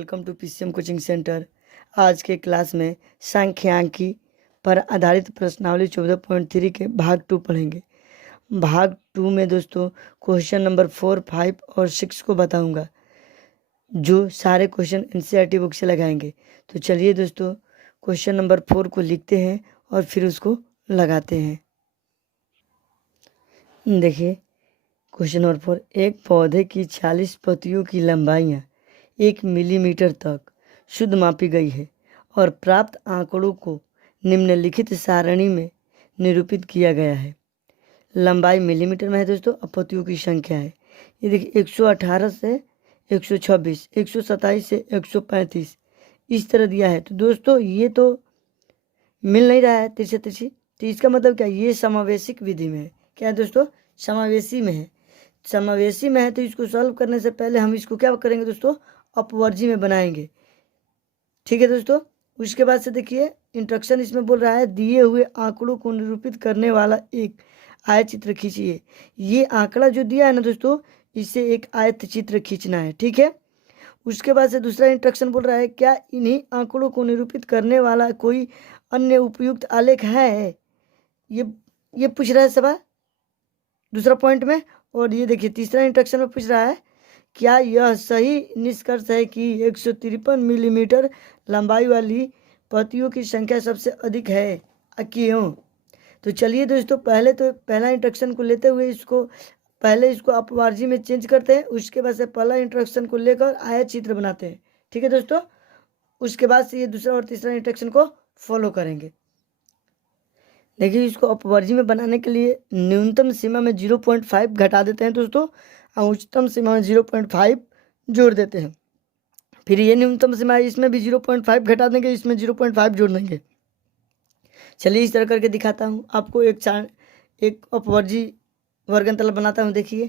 Welcome to PCM coaching centre. आज के class में सांख्यिकी पर आधारित प्रश्नावली 14.3 के भाग 2 पढ़ेंगे। भाग 2 में दोस्तों क्वेश्चन नंबर 4, 5 और 6 को बताऊंगा, जो सारे क्वेश्चन एनसीईआरटी बुक से लगाएंगे। तो चलिए दोस्तों क्वेश्चन नंबर 4 को लिखते हैं और फिर उसको लगाते हैं। देखिए क्वेश्चन नंबर 4, एक पौधे की 40 पत्तियों की लंबाइयाँ 1 मिलीमीटर तक शुद्ध मापी गई है और प्राप्त आंकड़ों को निम्नलिखित सारणी में निरूपित किया गया है। लंबाई मिलीमीटर में है दोस्तों, और पत्तियों की संख्या है ये देखिए 118 से 126, 127 से 135 इस तरह दिया है। तो दोस्तों ये तो मिल नहीं रहा है तिरछे तिरछी, तो इसका मतलब क्या, ये समावेशिक विधि में है। क्या है दोस्तों, समावेशी में है। समावेशी में है तो इसको सॉल्व करने से पहले हम इसको क्या करेंगे दोस्तों, अपवर्जी में बनाएंगे। ठीक है दोस्तों। उसके बाद से देखिए इंस्ट्रक्शन इसमें बोल रहा है, दिए हुए आंकड़ों को निरूपित करने वाला एक आयत चित्र खींचिए। ये आंकड़ा जो दिया है ना दोस्तों, इससे एक आयत चित्र खींचना है। ठीक है। उसके बाद से दूसरा इंस्ट्रक्शन बोल रहा है, क्या इन्हीं आंकड़ों को निरूपित करने वाला कोई अन्य उपयुक्त आलेख है। ये पूछ रहा है सवाल दूसरा पॉइंट में। और ये देखिए तीसरा इंस्ट्रक्शन में पूछ रहा है, क्या यह सही निष्कर्ष है कि 153 मिलीमीटर लंबाई वाली पत्तियों की संख्या सबसे अधिक है, क्यों। तो चलिए दोस्तों पहला इंस्ट्रक्शन को लेते हुए पहले इसको अपवार्जी में चेंज करते हैं। उसके बाद से पहला इंस्ट्रक्शन को लेकर आयत चित्र बनाते हैं। ठीक है दोस्तों। उसके बाद से ये दूसरा और तीसरा इंस्ट्रक्शन को फॉलो करेंगे। देखिए इसको अपवर्जी में बनाने के लिए न्यूनतम सीमा में 0.5 घटा देते हैं दोस्तों, और उच्चतम सीमा में 0.5 जोड़ देते हैं। फिर ये न्यूनतम सीमा है, इसमें भी 0.5 घटा देंगे, इसमें 0.5 जोड़ देंगे। चलिए इस तरह करके दिखाता हूँ आपको। एक अपवर्जी वर्गनतल बनाता हूँ। देखिए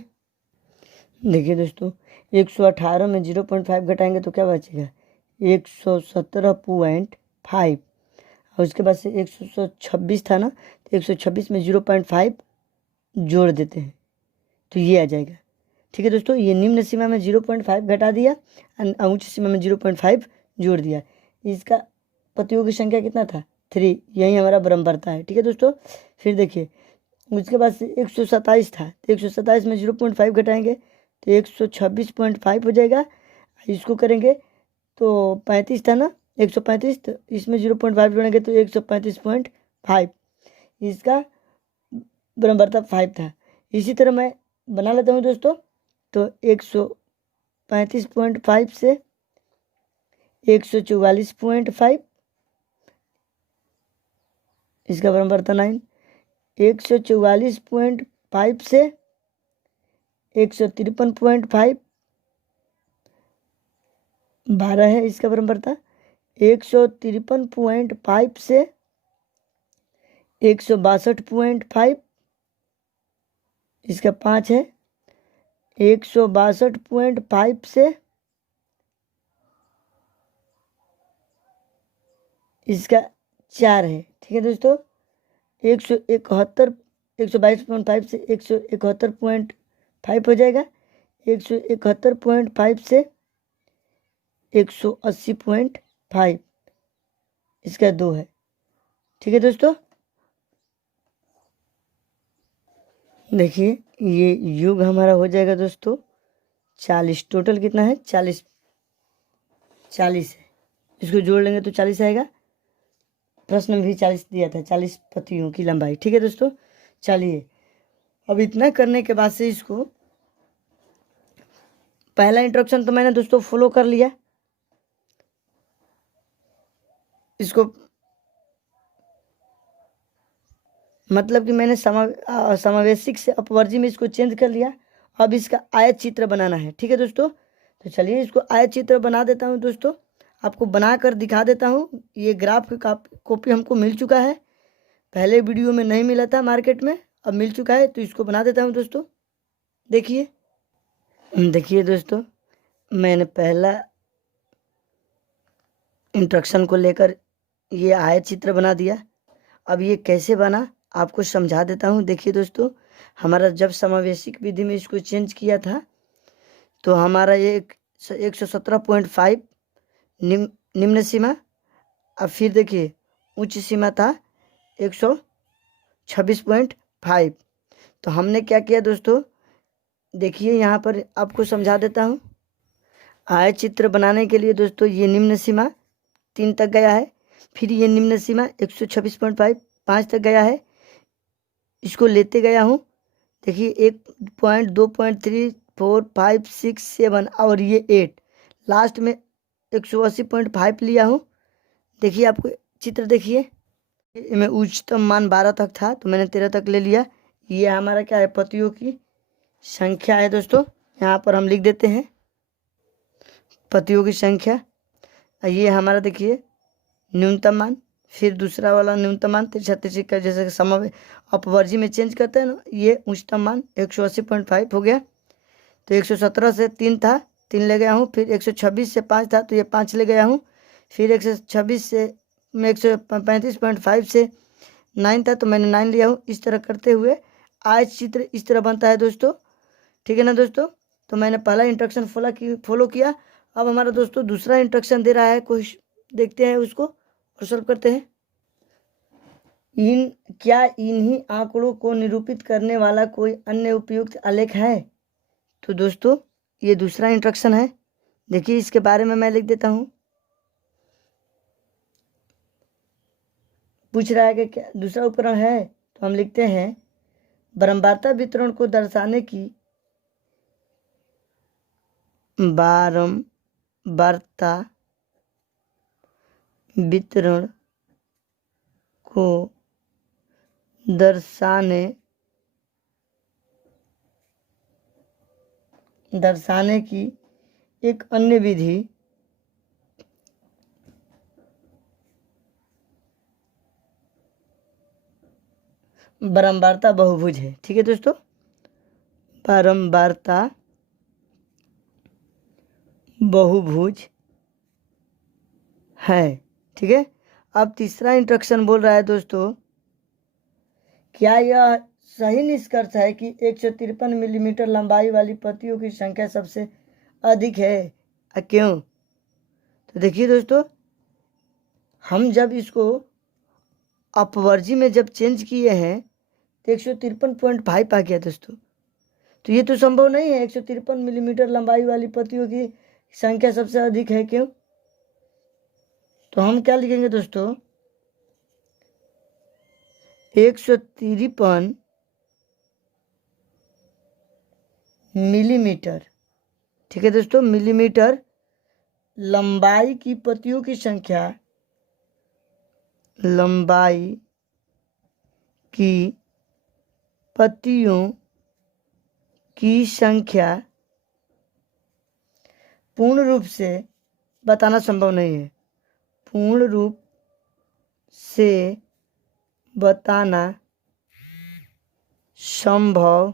दोस्तों 118 में 0.5 घटाएंगे तो क्या बचेगा, 117.5। और उसके बाद से 126 था ना, तो 126 में 0.5 जोड़ देते हैं तो ये आ जाएगा। ठीक है दोस्तों। ये निम्न सीमा में 0.5 घटा दिया और उच्च सीमा में 0.5 जोड़ दिया। इसका पत्तियों की संख्या कितना था, 3। यही हमारा बराबरता है। ठीक है दोस्तों। फिर देखिए उसके बाद से 127 था, तो 127 में 0.5 घटाएंगे तो 126.5 हो जाएगा। इसको करेंगे तो 35 था ना, 135, तो इसमें 0.5 जोड़ेंगे तो 135.5। इसका बराबरता 5 था। इसी तरह मैं बना लेता हूँ दोस्तों। तो 135.5 से 144.5, इसका बराबरता 9। 144.5 से 153.5 12 है, इसका बराबरता। 153.5 से 162.5, इसका 5 है। 162.5 से इसका 4 है। ठीक है दोस्तों। 122.5 से 171.5 हो जाएगा। 171.5 से 180.5, इसका 2 है। ठीक है दोस्तों। देखिए ये योग हमारा हो जाएगा दोस्तों 40। टोटल कितना है, 40 है। इसको जोड़ लेंगे तो 40 आएगा। प्रश्न में भी 40 दिया था, 40 पत्तियों की लंबाई। ठीक है दोस्तों। चलिए अब इतना करने के बाद से इसको पहला इंस्ट्रक्शन तो मैंने दोस्तों फॉलो कर लिया। इसको मतलब कि मैंने समावेशिक से अपवर्जी में इसको चेंज कर लिया। अब इसका आयत चित्र बनाना है। ठीक है दोस्तों। तो चलिए इसको आयत चित्र बना देता हूँ दोस्तों, आपको बना कर दिखा देता हूँ। ये ग्राफ की कॉपी हमको मिल चुका है, पहले वीडियो में नहीं मिला था मार्केट में, अब मिल चुका है। तो इसको बना देता हूँ दोस्तों। देखिए दोस्तों मैंने पहला इंस्ट्रक्शन को लेकर ये आयत चित्र बना दिया। अब ये कैसे बना आपको समझा देता हूँ। देखिए दोस्तों हमारा जब समावेशिक विधि में इसको चेंज किया था तो हमारा ये 117.5 निम्न सीमा। अब फिर देखिए उच्च सीमा था 126.5। तो हमने क्या किया दोस्तों, देखिए यहाँ पर आपको समझा देता हूँ। आय चित्र बनाने के लिए दोस्तों ये निम्न सीमा 3 तक गया है, फिर ये निम्न सीमा 126.5 तक गया है, इसको लेते गया हूँ। देखिए 1.2.3 4 5 6 7 और ये 8, लास्ट में 180.5 लिया हूँ। देखिए आपको चित्र देखिए, मैं उच्चतम मान 12 तक था तो मैंने 13 तक ले लिया। ये हमारा क्या है, पतियों की संख्या है दोस्तों। यहाँ पर हम लिख देते हैं पतियों की संख्या। ये हमारा देखिए न्यूनतम मान, फिर दूसरा वाला न्यूनतम मान 63 का जैसे समय अपवर्जी में चेंज करते हैं ना, ये उच्चतम मान 180.5 हो गया। तो 117 से 3 था, 3 ले गया हूँ। फिर 126 से 5 था तो ये 5 ले गया हूँ। फिर 126 से 135.5 से 9 था तो मैंने 9 लिया हूँ। इस तरह करते हुए आज चित्र इस तरह बनता है दोस्तों, ठीक है ना दोस्तों। तो मैंने पहला इंस्ट्रक्शन फॉलो किया। अब हमारा दोस्तों दूसरा इंस्ट्रक्शन दे रहा है, कुछ देखते हैं उसको और सॉल्व करते हैं। क्या इन्हीं आंकड़ों को निरूपित करने वाला कोई अन्य उपयुक्त आलेख है? तो दोस्तों ये दूसरा इंस्ट्रक्शन है, देखिए इसके बारे में मैं लिख देता हूँ। पूछ रहा है कि क्या दूसरा उपकरण है, तो हम लिखते हैं बारंबारता वितरण को दर्शाने की बारंबारता वितरण को दर्शाने की एक अन्य विधि बारंबारता बहुभुज है, ठीक है दोस्तों। बारंबारता बहुभुज है, ठीक है। अब तीसरा इंस्ट्रक्शन बोल रहा है दोस्तों, क्या यह सही निष्कर्ष है कि 153 मिलीमीटर लंबाई वाली पत्तियों की संख्या सबसे अधिक है, क्यों? तो देखिए दोस्तों, हम जब इसको अपवर्जी में जब चेंज किए हैं तो 153.5 आ गया दोस्तों। तो ये तो संभव नहीं है, 153 मिलीमीटर लंबाई वाली पत्तियों की संख्या सबसे अधिक है, क्यों? तो हम क्या लिखेंगे दोस्तों, 153 मिलीमीटर, ठीक है दोस्तों, मिलीमीटर लंबाई की पत्तियों की संख्या, लंबाई की पत्तियों की संख्या पूर्ण रूप से बताना संभव नहीं है, पूर्ण रूप से बताना संभव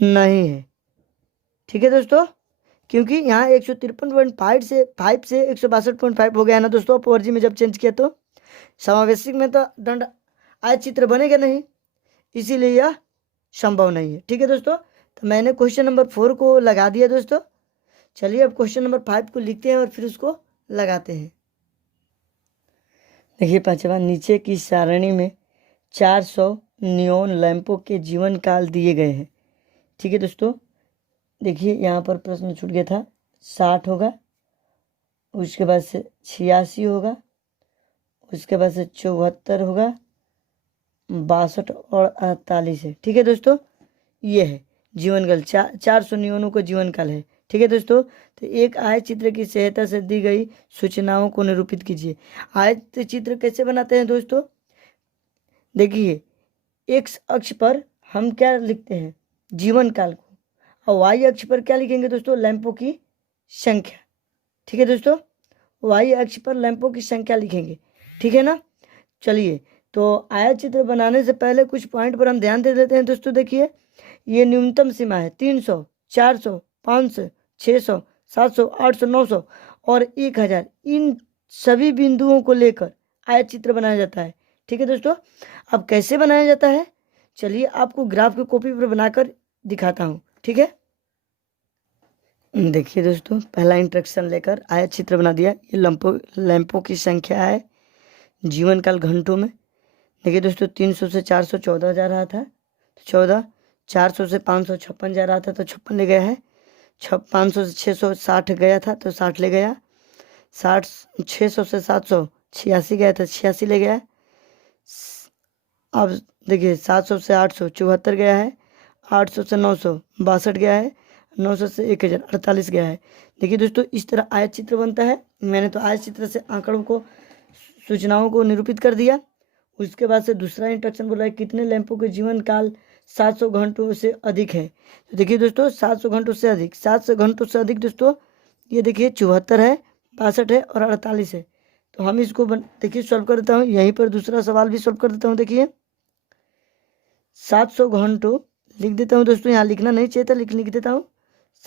नहीं है, ठीक है दोस्तों। क्योंकि यहाँ 153.5 से 162.5 हो गया है ना दोस्तों, अपवर्जी में जब चेंज किया तो समावेशिक में तो दंड आय चित्र बनेगा नहीं, इसीलिए यह संभव नहीं है, ठीक है दोस्तों। तो मैंने क्वेश्चन नंबर 4 को लगा दिया दोस्तों। चलिए अब क्वेश्चन नंबर 5 को लिखते हैं और फिर उसको लगाते हैं। देखिए पांचवा, नीचे की सारणी में 400 नियॉन लैंपों के जीवन काल दिए गए हैं, ठीक है दोस्तों। देखिए यहाँ पर प्रश्न छूट गया था, 60 होगा, उसके बाद से 86 होगा, उसके बाद से 74 होगा, 62 और 48 है, ठीक है दोस्तों। ये है जीवन काल, 400 नियॉनों का जीवन काल है, ठीक है दोस्तों। तो एक आयत चित्र की सहायता से दी गई सूचनाओं को निरूपित कीजिए। आयत चित्र कैसे बनाते हैं दोस्तों, देखिए एक्स अक्ष पर हम क्या लिखते हैं, जीवन काल को, और वाई अक्ष पर क्या लिखेंगे दोस्तों, लैंपों की संख्या, ठीक है दोस्तों। वाई अक्ष पर लैंपों की संख्या लिखेंगे, ठीक है ना। चलिए तो आयत चित्र बनाने से पहले कुछ पॉइंट पर हम ध्यान दे देते हैं दोस्तों। देखिए ये न्यूनतम सीमा है 300, 400, 500, 600, 700, 800, 900 और 1000, इन सभी बिंदुओं को लेकर आयत चित्र बनाया जाता है, ठीक है दोस्तों। अब कैसे बनाया जाता है, चलिए आपको ग्राफ की कॉपी पर बनाकर दिखाता हूँ, ठीक है। देखिए दोस्तों, पहला इंस्ट्रक्शन लेकर आयत चित्र बना दिया। ये लैंपों की संख्या है जीवन काल घंटों में। देखिए दोस्तों, 300 से 414 जा रहा था तो 14, 400 से 556 जा रहा था तो 56 ले गया है, 500 से 660 गया था तो 60 ले गया, 60 600 से 786 गया था 86 ले गया। अब देखिए 700 से 874 गया है, 800 से 962 गया है, 900 से 1048 गया है। देखिए दोस्तों, इस तरह आयत चित्र बनता है। मैंने तो आयत चित्र से आंकड़ों को, सूचनाओं को निरूपित कर दिया। उसके बाद से दूसरा इंस्ट्रक्शन बोल रहा है कितने लैंपों के जीवन काल 700 घंटों से अधिक है। तो देखिए दोस्तों, 700 घंटों से अधिक, 700 घंटों से अधिक दोस्तों, ये देखिए 74 है, 62 है और 48 है। तो हम इसको देखिए सॉल्व कर देता हूँ। यहीं पर दूसरा सवाल भी सॉल्व कर देता हूँ। देखिए 700 घंटों लिख देता हूँ दोस्तों, यहाँ लिखना नहीं चाहिए था, लिख देता हूँ।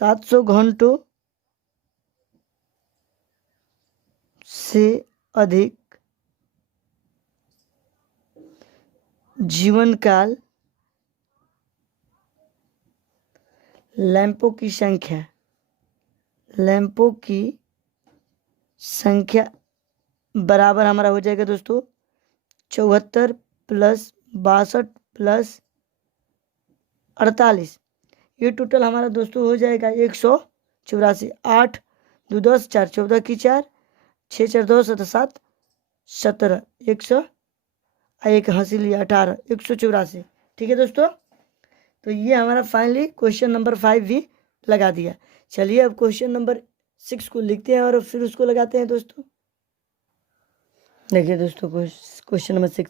700 घंटों से अधिक जीवन काल लैंपों की संख्या बराबर हमारा हो जाएगा दोस्तों 74 प्लस 62 प्लस 48। ये टोटल हमारा दोस्तों हो जाएगा 184। 8 2 10 4 14 की 4, 6 4 2 7 7 17, 100 एक हंसी लिया 18, 184। ठीक है दोस्तों, तो ये हमारा फाइनली क्वेश्चन नंबर 5 भी लगा दिया। चलिए अब क्वेश्चन नंबर 6 को लिखते हैं और फिर उसको लगाते हैं दोस्तों। देखिए दोस्तों, क्वेश्चन नंबर 6,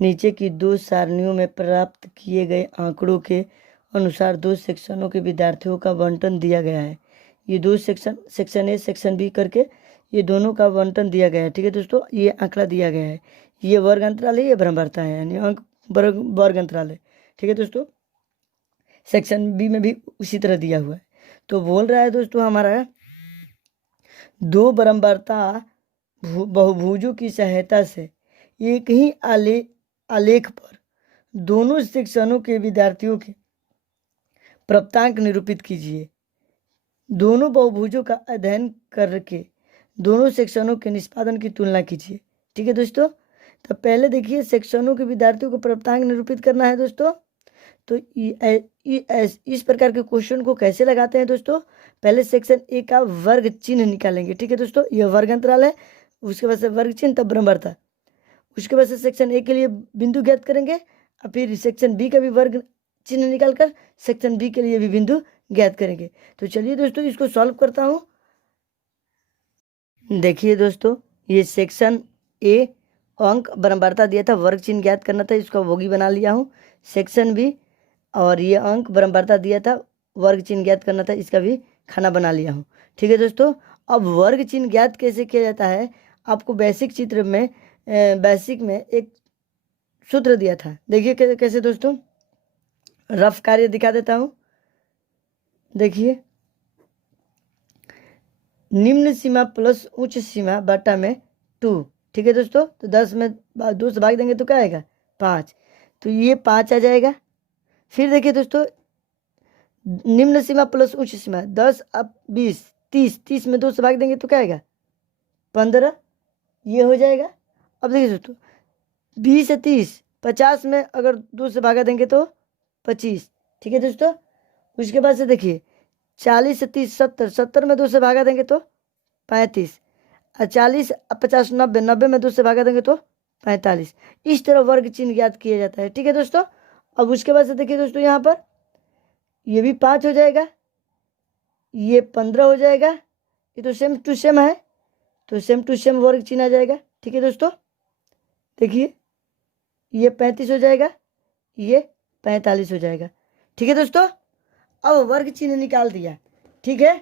नीचे की दो सारणियों में प्राप्त किए गए आंकड़ों के अनुसार दो सेक्शनों के विद्यार्थियों का बंटन दिया गया है। ये दो सेक्शन ए सेक्शन बी करके ये दोनों का बंटन दिया गया है। ठीक है दोस्तों, ये आंकड़ा दिया गया है। ये वर्ग अंतराल है, ये भ्रमणता है, यानी अंक वर्ग अंतराल है। ठीक है दोस्तों, सेक्शन बी में भी उसी तरह दिया हुआ है। तो बोल रहा है दोस्तों हमारा दो बराबरता बहुभुजों की सहायता से एक ही आलेख पर दोनों सेक्शनों के विद्यार्थियों के प्राप्तांक निरूपित कीजिए। दोनों बहुभुजों का अध्ययन करके दोनों सेक्शनों के निष्पादन की तुलना कीजिए। ठीक है दोस्तों, तो पहले देखिए सेक्शनों के विद्यार्थियों को प्राप्तांक निरूपित करना है दोस्तों। तो इस प्रकार के क्वेश्चन को कैसे लगाते हैं दोस्तों, पहले सेक्शन ए का वर्ग चिन्ह निकालेंगे। ठीक है दोस्तों, यह वर्ग अंतराल है, उसके बाद से वर्ग चिन्ह तब बराबरता, उसके बाद से सेक्शन ए के लिए बिंदु ज्ञात करेंगे और फिर सेक्शन बी का भी वर्ग चिन्ह निकालकर सेक्शन बी के लिए भी बिंदु ज्ञात करेंगे। तो चलिए दोस्तों इसको सॉल्व करता हूँ। देखिए दोस्तों, ये सेक्शन ए अंक बराबरता दिया था, वर्ग चिन्ह ज्ञात करना था, इसका बोगी बना लिया हूँ। सेक्शन बी और ये अंक बराबरता दिया था, वर्ग चिन्ह ज्ञात करना था, इसका भी खाना बना लिया हूँ। ठीक है दोस्तों, अब वर्ग चिन्ह ज्ञात कैसे किया जाता है, आपको बेसिक चित्र में बेसिक में एक सूत्र दिया था। देखिए कैसे दोस्तों, रफ कार्य दिखा देता हूँ। देखिए, निम्न सीमा प्लस उच्च सीमा बटा में 2। ठीक है दोस्तों, तो 10 में 2 से भाग देंगे तो क्या आएगा 5, तो ये 5 आ जाएगा। फिर देखिए दोस्तों, निम्न सीमा प्लस उच्च सीमा 10 अब 20 30, 30 में 2 से भाग देंगे तो क्या आएगा 15, ये हो जाएगा। अब देखिए दोस्तों 20 से 30, 50 में अगर 2 से भागा देंगे तो 25। ठीक है दोस्तों, उसके बाद से देखिए 40 से 30 70, 70 में 2 से भागा देंगे तो 35, और 40 50 90, 90 में 2 से भागा देंगे तो 45। इस तरह वर्ग चिन्ह ज्ञात किया जाता है। ठीक है दोस्तों, अब उसके बाद से देखिए दोस्तों यहाँ पर ये भी 5 हो जाएगा, ये 15 हो जाएगा, ये तो सेम टू सेम है, तो सेम टू सेम वर्ग चिन्ह आ जाएगा। ठीक है दोस्तों, देखिए ये 35 हो जाएगा, ये 45 हो जाएगा। ठीक है दोस्तों, अब वर्ग चिन्ह निकाल दिया। ठीक है,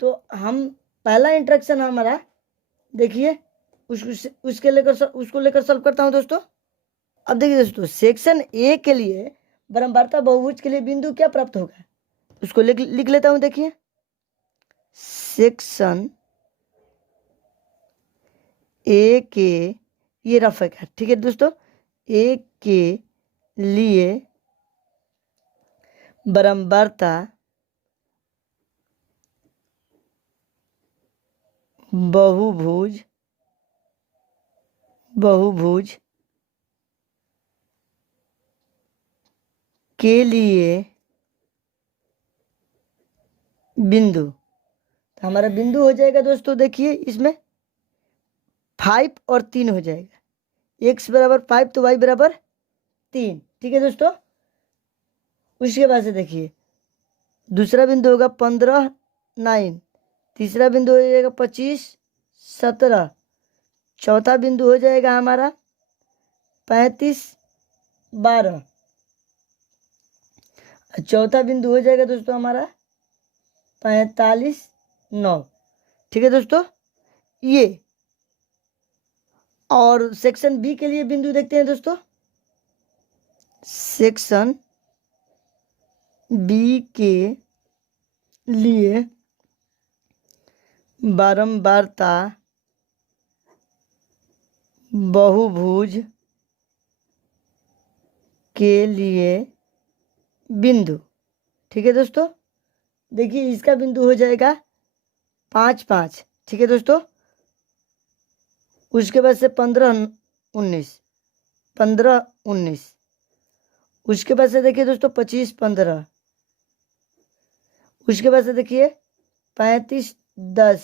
तो हम पहला इंस्ट्रक्शन हमारा देखिए उसको लेकर सॉल्व करता हूं दोस्तों। अब देखिए दोस्तों, सेक्शन ए के लिए बराबरता बहुभुज के लिए बिंदु क्या प्राप्त होगा, उसको लिख लेता हूं। देखिए सेक्शन ए के, ये रफ है। ठीक है दोस्तों, ए के लिए बराबरता बहुभुज बहुभुज के लिए बिंदु। तो हमारा बिंदु हो जाएगा दोस्तों, देखिए इसमें 5 और 3 हो जाएगा। x बराबर 5 तो y बराबर 3। ठीक है दोस्तों। उसके बाद से देखिए दूसरा बिंदु होगा 15 9, तीसरा बिंदु हो जाएगा 25 17, चौथा बिंदु हो जाएगा हमारा 35 12, चौथा बिंदु हो जाएगा दोस्तों हमारा 45 9। ठीक है दोस्तों। ये और सेक्शन बी के लिए बिंदु देखते हैं दोस्तों। सेक्शन बी के लिए बारंबारता बहुभुज के लिए बिंदु। ठीक है दोस्तों। देखिए इसका बिंदु हो जाएगा 5 5। ठीक है दोस्तों। उसके बाद से 15 19 15 19, उसके बाद से देखिए दोस्तों 25 15, उसके बाद से देखिए 35 10,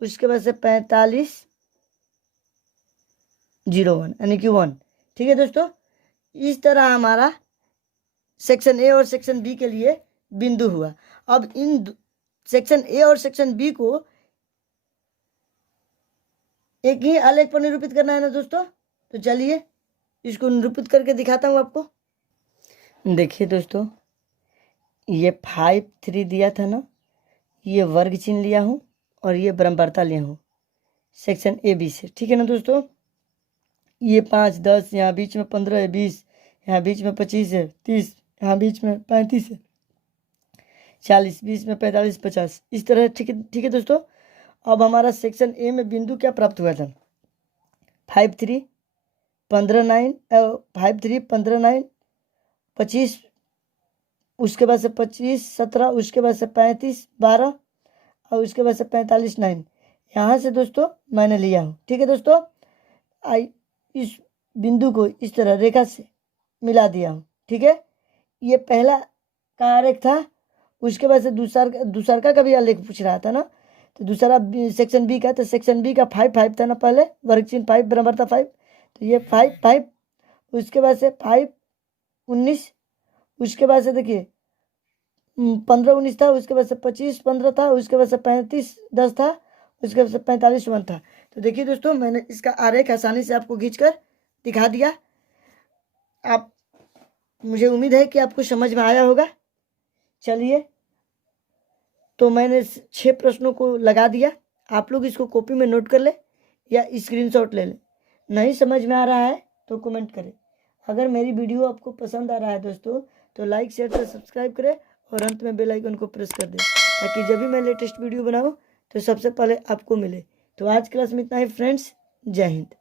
उसके बाद से 45 01 यानी कि 1। ठीक है दोस्तों। इस तरह हमारा सेक्शन ए और सेक्शन बी के लिए बिंदु हुआ। अब इन सेक्शन ए और सेक्शन बी को एक ही आलेख पर निरूपित करना है ना दोस्तों। तो चलिए इसको निरूपित करके दिखाता हूँ आपको। देखिए दोस्तों ये 5 3 दिया था ना, ये वर्ग चिन्ह लिया हूँ और ये बराबरता लिया हूँ सेक्शन ए बी से। ठीक है ना दोस्तों। ये 5 10, यहाँ बीच में 15 है 20, यहाँ बीच में 25 है 30, यहाँ बीच में 35 है 40, बीच में 45 50, इस तरह। ठीक है दोस्तों। अब हमारा सेक्शन ए में बिंदु क्या प्राप्त हुआ था? 5 3 15 9, 5 3 15 9 25, उसके बाद से 25 17, उसके बाद से 35 12 और उसके बाद से 45 9। यहाँ से दोस्तों मैंने लिया हूँ। ठीक है दोस्तों। इस बिंदु को इस तरह रेखा से मिला दिया हूँ। ठीक है। ये पहला का आरेख था। उसके बाद से दूसरा का भी आलेख पूछ रहा था ना, तो दूसरा सेक्शन बी का, तो सेक्शन बी का 5 5 था ना पहले, वर्ग चिन्ह 5 बराबर था 5, तो ये 5 5, उसके बाद से 5 19, उसके बाद से देखिए 15 19 था, उसके बाद से 25 15 था, उसके बाद से 35 10 था, उसके बाद से 45 1 था। तो देखिए दोस्तों मैंने इसका आरेख आसानी से आपको खींचकर दिखा दिया। आप मुझे उम्मीद है कि आपको समझ में आया होगा। चलिए तो मैंने 6 प्रश्नों को लगा दिया। आप लोग इसको कॉपी में नोट कर ले या स्क्रीनशॉट ले लें। नहीं समझ में आ रहा है तो कमेंट करें। अगर मेरी वीडियो आपको पसंद आ रहा है दोस्तों तो लाइक शेयर और सब्सक्राइब करें और अंत में बेल आइकन को प्रेस कर दें, ताकि जब भी मैं लेटेस्ट वीडियो बनाऊं तो सबसे पहले आपको मिले। तो आज क्लास में इतना ही फ्रेंड्स। जय हिंद।